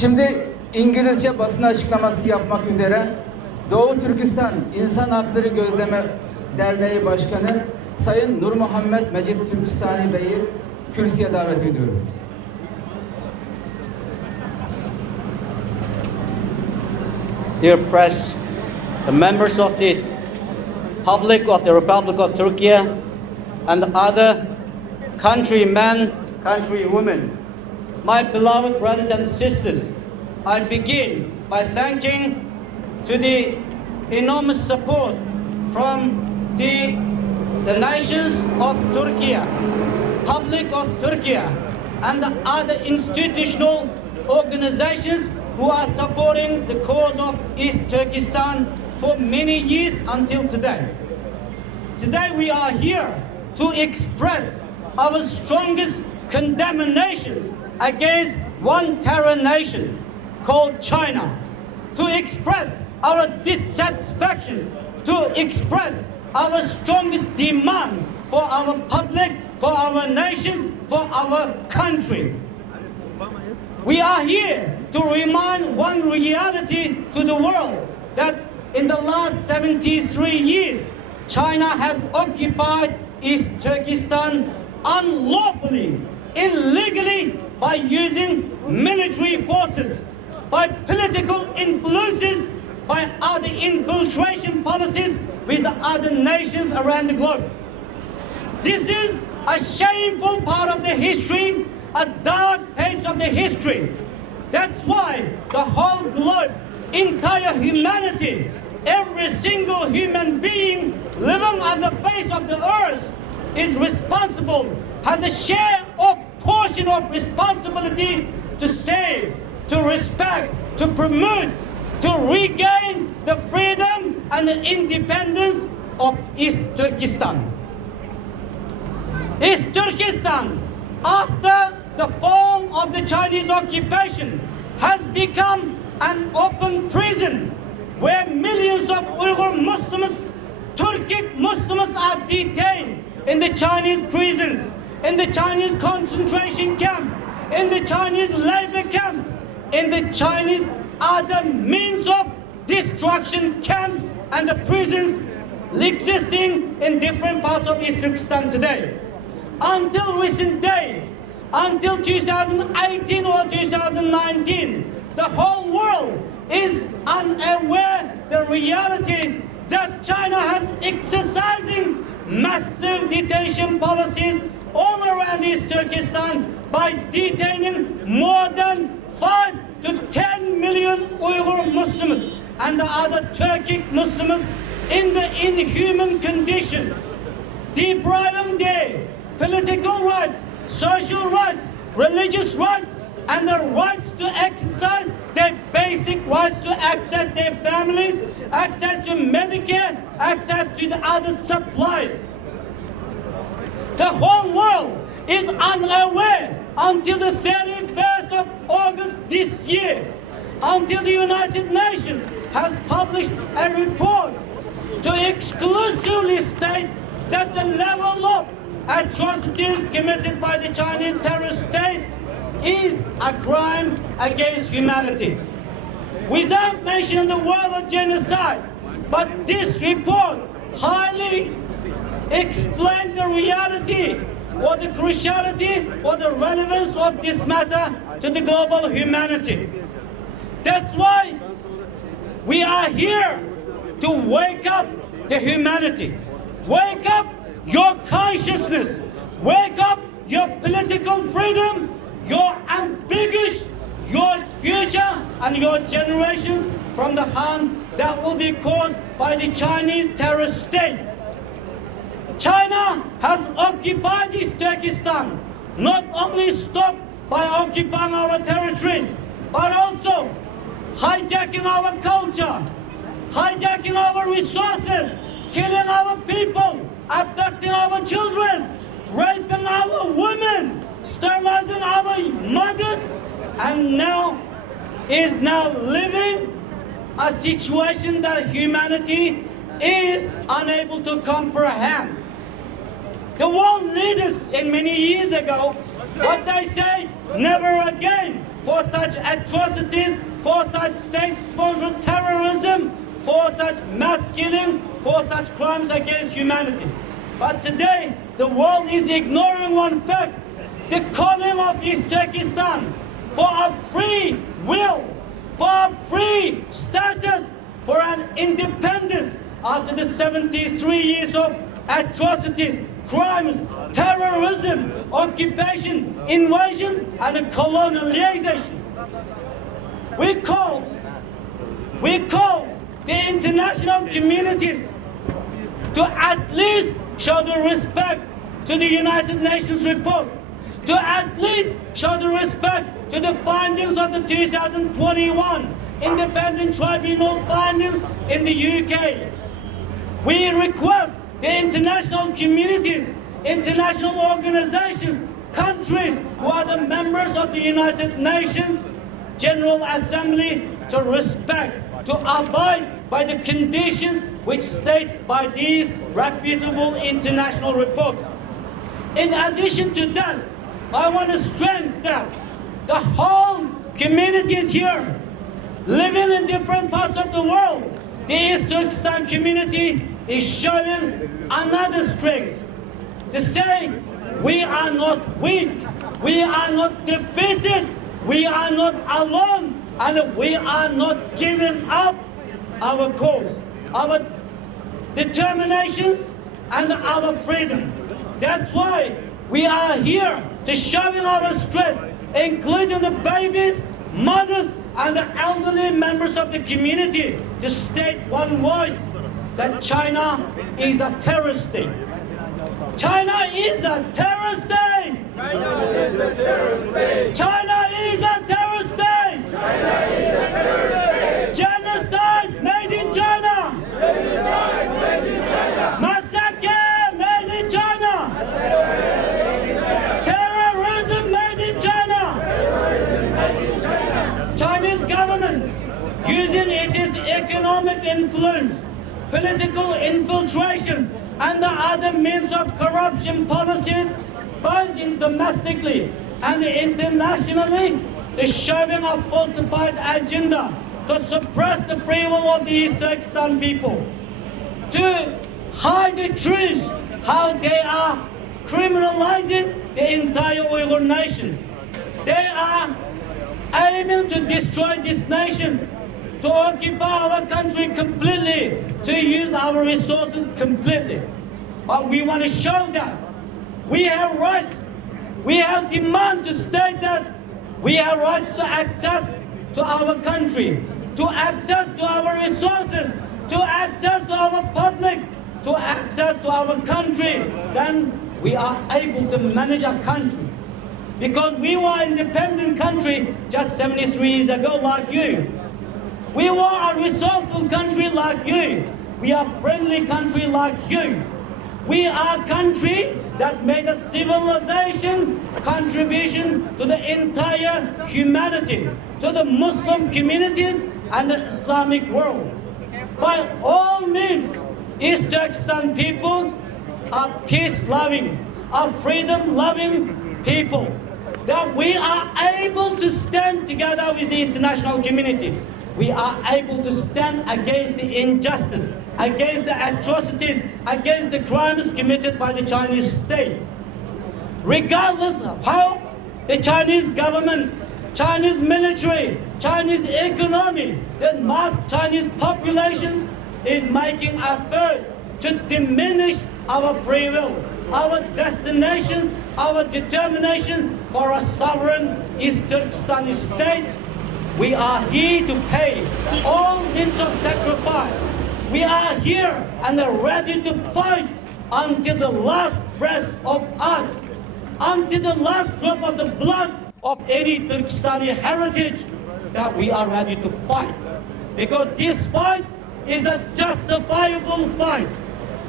Şimdi İngilizce basın açıklaması yapmak üzere Doğu Türkistan İnsan Hakları Gözleme Derneği Başkanı Sayın Nurmuhammad Majid Siddiq Bey'i kürsüye davet ediyorum. Dear press, the members of the public of the Republic of Turkey and other countrymen, countrywomen, my beloved brothers and sisters, I begin by thanking to the enormous support from the nations of Turkey, public of Turkey, and the other institutional organizations who are supporting the cause of East Turkestan for many years until today. Today we are here to express our strongest condemnations against one terror nation called China, to express our dissatisfactions, to express our strongest demand for our public, for our nations, for our country. We are here to remind one reality to the world, that in the last 73 years, China has occupied East Turkestan unlawfully, illegally, by using military forces, by political influences, by other infiltration policies with the other nations around the globe. This is a shameful part of the history, a dark page of the history. That's why the whole globe, entire humanity, every single human being living on the face of the earth is responsible, has a share of portion of responsibility to save, to respect, to promote, to regain the freedom and the independence of East Turkestan. East Turkestan, after the fall of the Chinese occupation, has become an open prison where millions of Uyghur Muslims, Turkic Muslims are detained in the Chinese prisons, in the Chinese concentration camps, in the Chinese labor camps, in the Chinese other means of destruction camps and the prisons existing in different parts of East Turkestan today. Until recent days, until 2018 or 2019, the whole world is unaware the reality that China has exercising massive detention policies all around East Turkestan by detaining more than 5 to 10 million Uyghur Muslims and the other Turkic Muslims in the inhuman conditions, depriving their political rights, social rights, religious rights, and the rights to exercise their basic rights to access their families, access to Medicare, access to the other supplies. The whole world is unaware until the 31st of August this year, until the United Nations has published a report to exclusively state that the level of atrocities committed by the Chinese terrorist state is a crime against humanity. Without mentioning the word of genocide, but this report highly explains the reality or the cruciality or the relevance of this matter to the global humanity. That's why we are here to wake up the humanity. Wake up your consciousness. Wake up your political freedom, your ambiguous, your future and your generations from the harm that will be caused by the Chinese terrorist state. China has occupied East Turkestan, not only stopped by occupying our territories, but also hijacking our culture, hijacking our resources, killing our people, abducting our children, raping our women, sterilizing our mothers, and now is living a situation that humanity is unable to comprehend. The world leaders in many years ago, what they say, never again. for such atrocities, for such state-sponsored terrorism, for such mass killing, for such crimes against humanity. But today, the world is ignoring one fact: the calling of East Turkestan for a free will, for a free status, for an independence after the 73 years of atrocities, crimes, terrorism, occupation, invasion, and colonialization. We call the international communities to at least show the respect to the United Nations report, to at least show the respect to the findings of the 2021 Independent Tribunal findings in the UK. We request the international communities, international organizations, countries who are the members of the United Nations General Assembly to respect, to abide by the conditions which states by these reputable international reports. In addition to that, I want to stress that the whole communities here, living in different parts of the world, the East Turkestan community is showing another strength to say we are not weak, we are not defeated, we are not alone, and we are not giving up our cause, our determinations, and our freedom. That's why we are here to showing our strength, including the babies, mothers, and the elderly members of the community, to state one voice that China is a terrorist state. China is a terrorist state. China is a terrorist state. China is a terrorist state. China is a terrorist state. Genocide made in China. Genocide made in China. Massacre made in China. Terrorism made in China. Chinese government using its economic influence, political infiltrations, and the other means of corruption policies, both domestically and internationally, the showing a falsified agenda to suppress the free will of the East Turkestan people, to hide the truth, how they are criminalizing the entire Uyghur nation. They are aiming to destroy these nations, to occupy our country completely, to use our resources completely. But we want to show that we have rights. We have demand to state that we have rights to access to our country, to access to our resources, to access to our public, to access to our country. Then we are able to manage our country. Because we were an independent country just 73 years ago, like you. We were a resourceful country like you. We are a friendly country like you. We are a country that made a civilization contribution to the entire humanity, to the Muslim communities and the Islamic world. By all means, East Turkestan people are peace-loving, are freedom-loving people. That we are able to stand together with the international community. We are able to stand against the injustice, against the atrocities, against the crimes committed by the Chinese state. Regardless of how the Chinese government, Chinese military, Chinese economy, the mass Chinese population is making effort to diminish our free will, our destinations, our determination for a sovereign East Turkestan state. We are here to pay all means of sacrifice. We are here and are ready to fight until the last breath of us, until the last drop of the blood of any Turkestani heritage, that we are ready to fight. Because this fight is a justifiable fight.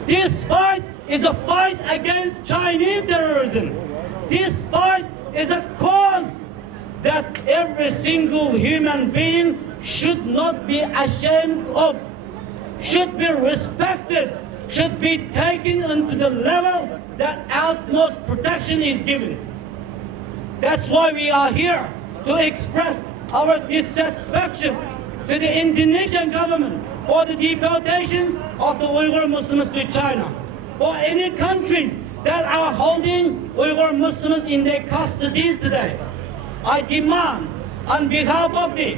This fight is a fight against Chinese terrorism. This fight is a cause that every single human being should not be ashamed of, should be respected, should be taken into the level that utmost protection is given. That's why we are here. to express our dissatisfaction to the Indonesian government for the deportations of the Uyghur Muslims to China. For any countries that are holding Uyghur Muslims in their custodies today, I demand on behalf of the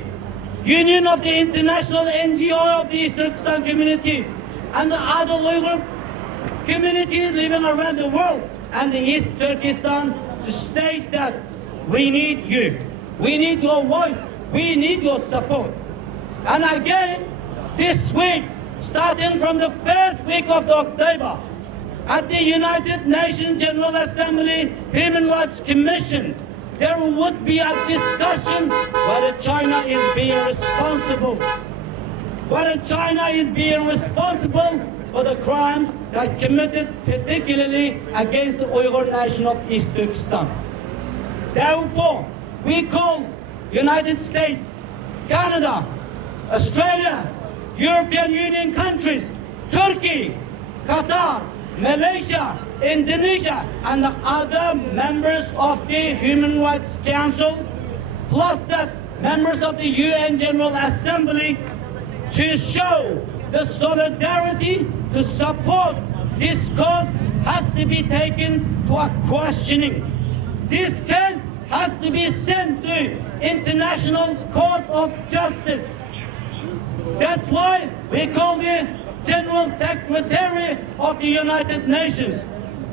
Union of the International NGO of the East Turkestan communities and the other Uyghur communities living around the world and the East Turkestan to state that we need you. We need your voice. We need your support. And again, this week, starting from the first week of October, at the United Nations General Assembly Human Rights Commission, there would be a discussion whether China is being responsible. Whether China is being responsible for the crimes that committed particularly against the Uyghur nation of East Turkestan. Therefore, we call United States, Canada, Australia, European Union countries, Turkey, Qatar, Malaysia, Indonesia, and the other members of the Human Rights Council, plus that members of the UN General Assembly, to show the solidarity to support this cause has to be taken to a questioning. This case has to be sent to International Court of Justice. That's why we call the General Secretary of the United Nations,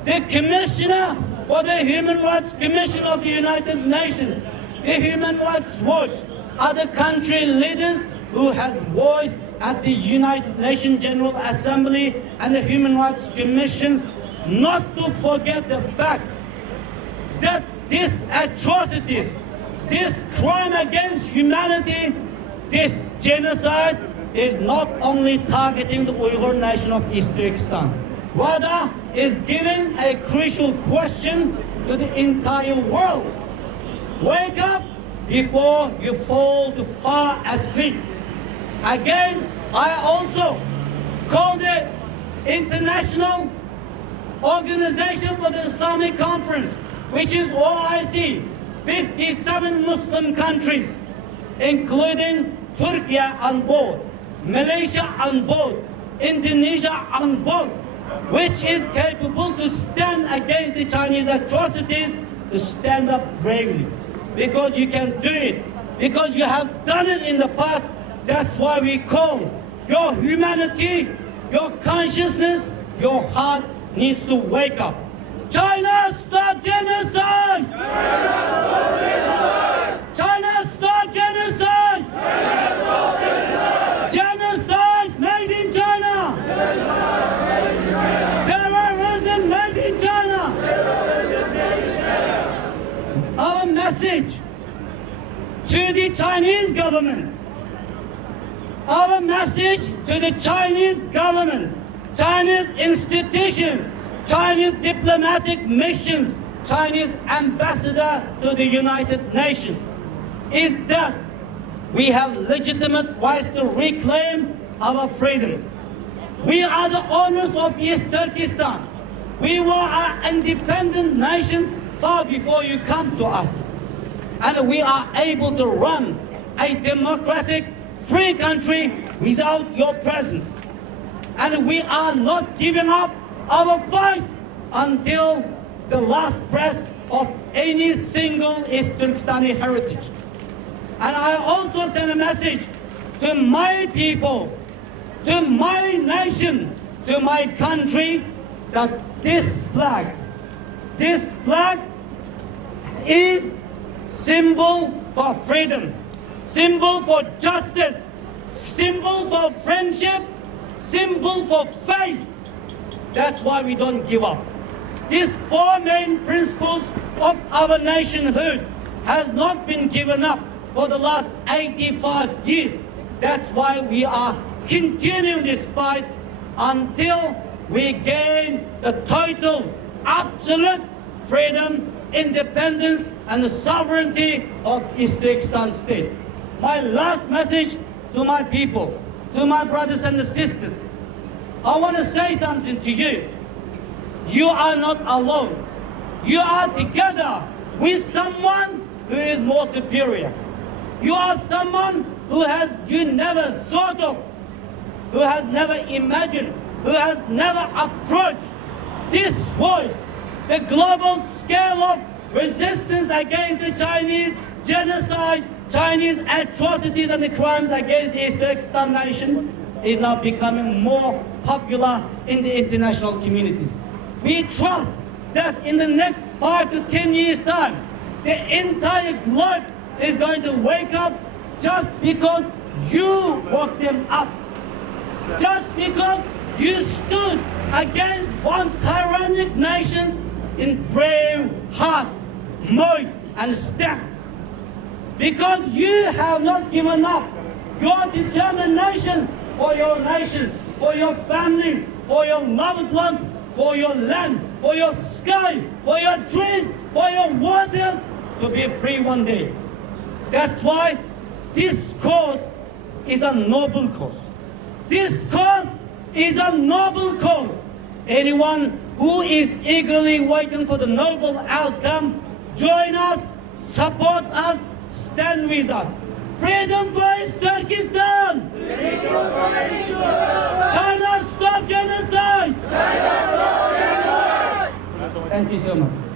the Commissioner for the Human Rights Commission of the United Nations, the Human Rights Watch, other country leaders who has voice at the United Nations General Assembly and the Human Rights Commissions, not to forget the fact that these atrocities, this crime against humanity, this genocide is not only targeting the Uyghur nation of East Turkestan, rather is giving a crucial question to the entire world. Wake up before you fall to far asleep. Again, I also call the International Organization for the Islamic Conference, which is OIC, 57 Muslim countries, including Turkey on board, Malaysia on board, Indonesia on board, which is capable to stand against the Chinese atrocities, to stand up bravely. Because you can do it, because you have done it in the past. That's why we call your humanity, your consciousness, your heart needs to wake up. China, stop genocide! China, stop genocide! China, stop genocide! China, stop genocide! Genocide made in China! Genocide made in China! Terrorism made in China! Terrorism made in China! Our message to the Chinese government, our message to the Chinese government, Chinese institutions, Chinese diplomatic missions, Chinese ambassador to the United Nations, is that we have legitimate rights to reclaim our freedom. We are the owners of East Turkestan. We were an independent nation far before you come to us. And we are able to run a democratic, free country without your presence. And we are not giving up our fight until the last breath of any single East Turkestani heritage. And I also send a message to my people, to my nation, to my country, that this flag is symbol for freedom, symbol for justice, symbol for friendship, symbol for faith. That's why we don't give up. These four main principles of our nationhood has not been given up for the last 85 years. That's why we are continuing this fight until we gain the total, absolute freedom, independence, and the sovereignty of East Turkestan state. My last message to my people, to my brothers and sisters, I want to say something to you. You are not alone. You are together with someone who is more superior. You are someone who you never thought of, who has never imagined, who has never approached this voice, the global scale of resistance against the Chinese genocide, Chinese atrocities and the crimes against the Turkistan nation is now becoming more popular in the international communities. We trust that in the next 5 to 10 years' time, the entire globe is going to wake up just because you woke them up. Just because you stood against one tyrannic nation in brave heart, might and stance. Because you have not given up your determination for your nation, for your families, for your loved ones, for your land, for your sky, for your trees, for your waters to be free one day. That's why this cause is a noble cause. This cause is a noble cause. Anyone who is eagerly waiting for the noble outcome, join us, support us, stand with us. Freedom for Turkistan! China stop genocide! Thank you so much.